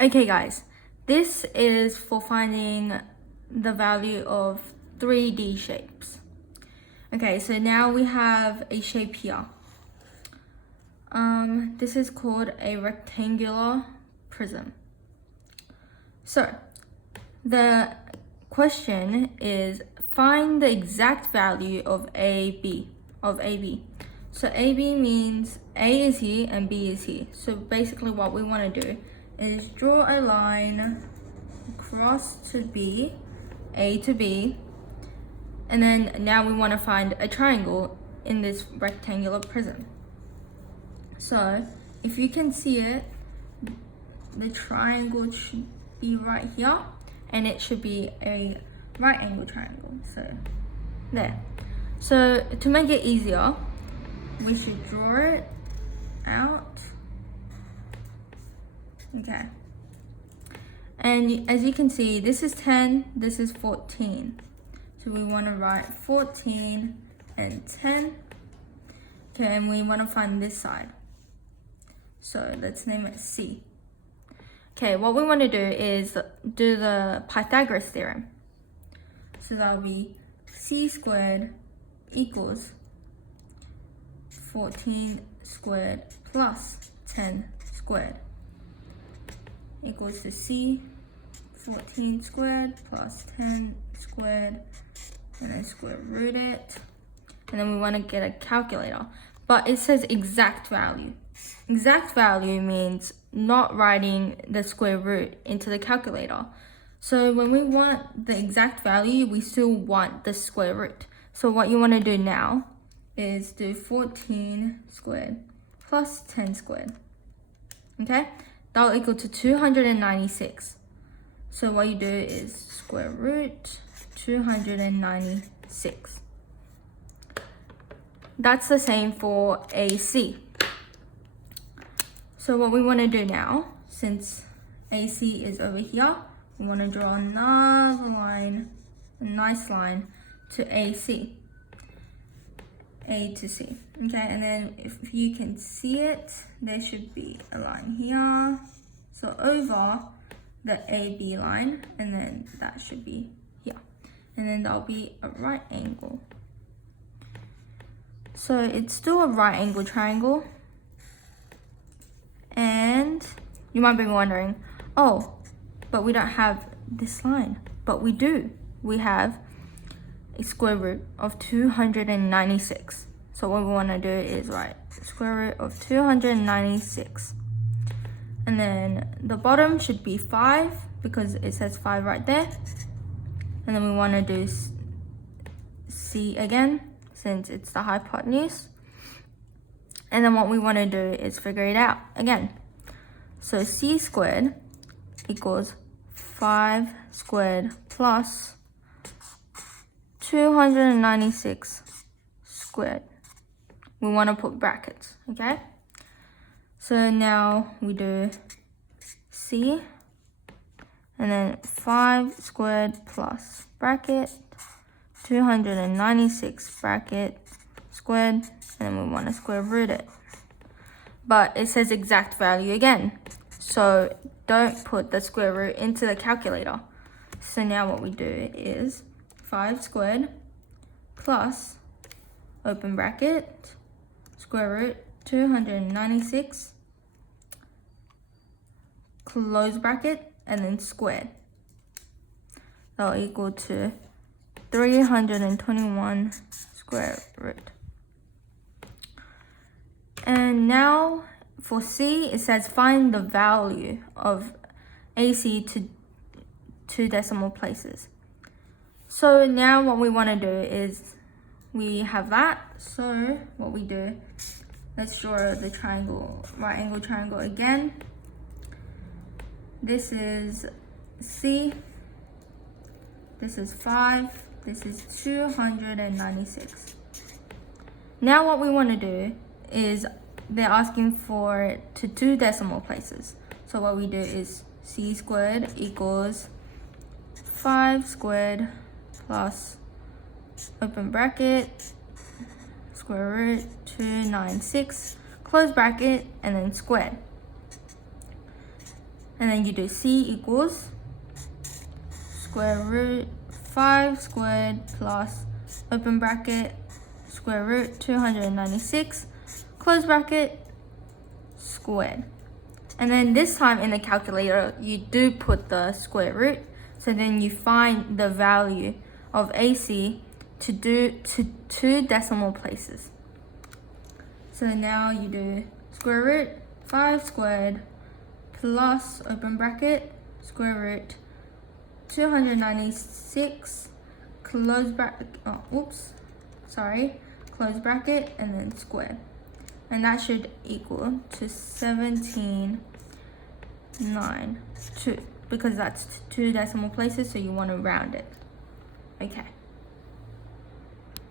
Okay guys, this is for finding the value of 3D shapes. Okay, so now we have a shape here. This is called a rectangular prism. So the question is find the exact value of AB. So AB means A is here and B is here. So basically what we want to do is draw a line across to B, A to B, and then now we want to find a triangle in this rectangular prism. So if you can see it, the triangle should be right here, and it should be a right angle triangle. So there. So to make it easier, we should draw it out. Okay. And as you can see, this is 10, this is 14. So we want to write 14 and 10. Okay, and we want to find this side. So let's name it C. Okay, what we want to do is do the Pythagoras Theorem. So that'll be C squared equals 14 squared plus 10 squared equals to C, 14 squared plus 10 squared, and then square root it. And then we want to get a calculator, but it says exact value. Exact value means not writing the square root into the calculator. So when we want the exact value, we still want the square root. So what you want to do now is do 14 squared plus 10 squared. Okay? That'll equal to 296. So what you do is square root 296. That's the same for AC. So what we want to do now, since AC is over here, we want to draw another line, a nice line to AC. A to C. Okay, and then if you can see it, there should be a line here. So over the AB line, and then that should be here. And then that'll be a right angle. So it's still a right angle triangle. And you might be wondering, oh, but we don't have this line. But we do. We have a square root of 296. So what we want to do is write square root of 296. And then the bottom should be 5 because it says 5 right there. And then we want to do C again since it's the hypotenuse. And then what we want to do is figure it out again. So C squared equals 5 squared plus 296 squared. We want to put brackets, okay? So now we do C, and then 5 squared plus bracket, 296 bracket squared, and then we want to square root it. But it says exact value again, so don't put the square root into the calculator. So now what we do is 5 squared plus, open bracket, square root 296, close bracket, and then squared. That'll equal to 321 square root. And now for C, it says find the value of AC to 2 decimal places. So now what we want to do is we have that. So what we do, let's draw the triangle, right angle triangle again. This is C, this is 5, this is 296. Now what we want to do is they're asking for it to 2 decimal places. So what we do is C squared equals 5 squared plus, open bracket, square root 296, close bracket, and then squared. And then you do C equals square root 5 squared plus open bracket square root 296 close bracket squared. And then this time in the calculator, you do put the square root. So then you find the value of AC to do to 2 decimal places. So now you do square root 5 squared plus open bracket square root 296 close bracket, close bracket and then squared. And that should equal to 1792 because that's 2 decimal places, so you want to round it. Okay.